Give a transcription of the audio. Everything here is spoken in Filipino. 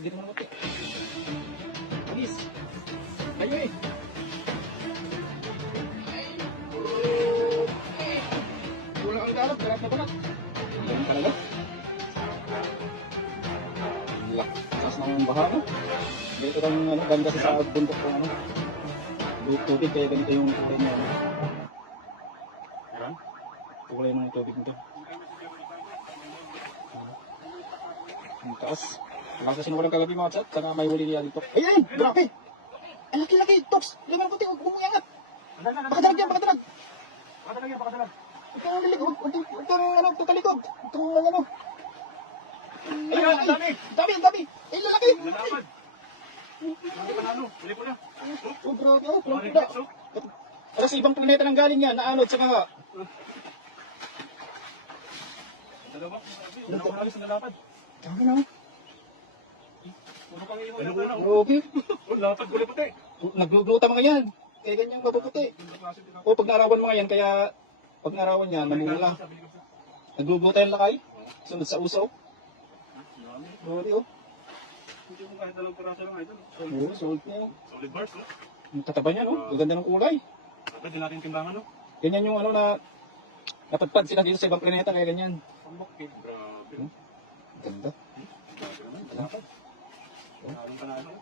Hindi naman maputi. Alis. Tayo eh. Kulang ang galap, garap na balat. Yan talaga. Lakas ng baha, no? Dito kang ano, galing kasi sa bundok ko, ano? Tubig, kaya ganito yung kulay niya. Ano? Ayan. Kulay ng tubig nito. Ang taas. Lakas kasi walang kagabi mga chat, saka may huli niya dito. Ay, ay! Grabe! Ang laki-laki! Tops! Laman ang puti, huwag mong iangat! Pakadalag yan, pakadalag! Pakadalag yan, pakadalag! Huwag kang lilig, huwag kang ano, tatalikod! Huwag kang ano! Ay, ay, dami! Dami, dami! Ay, lalaki! Nalaman. Hindi pa na ano, huli ko na. Oh, grabe, oh, pulang puda! Kasi ibang planeta nang galing yan, naanod, saka... Dalawa. Dalawa halos na lapad. Dami na, oh. Puro kang iyo. Dalawa. Grabe! Lapad, gulay puti. Naglugluta mga yan. Kaya ganyang mapuputi. O pag naarawan mga yan, kaya pag naarawan yan, namumula. Naglugluta yung lakay. Sunod sa uso. Grabe, oh. Hindi mo kahit dalawang piraso lang ito. Oo, solid niya. Solid bars, no? Ang tataba niya, no? Ang ganda ng kulay. Dapat din natin timbangan, no? Ganyan yung ano na napadpad sila dito sa ibang planeta, kaya ganyan. Pambakit, grabe. Ganda. Grabe naman, lapad. Halong panalo.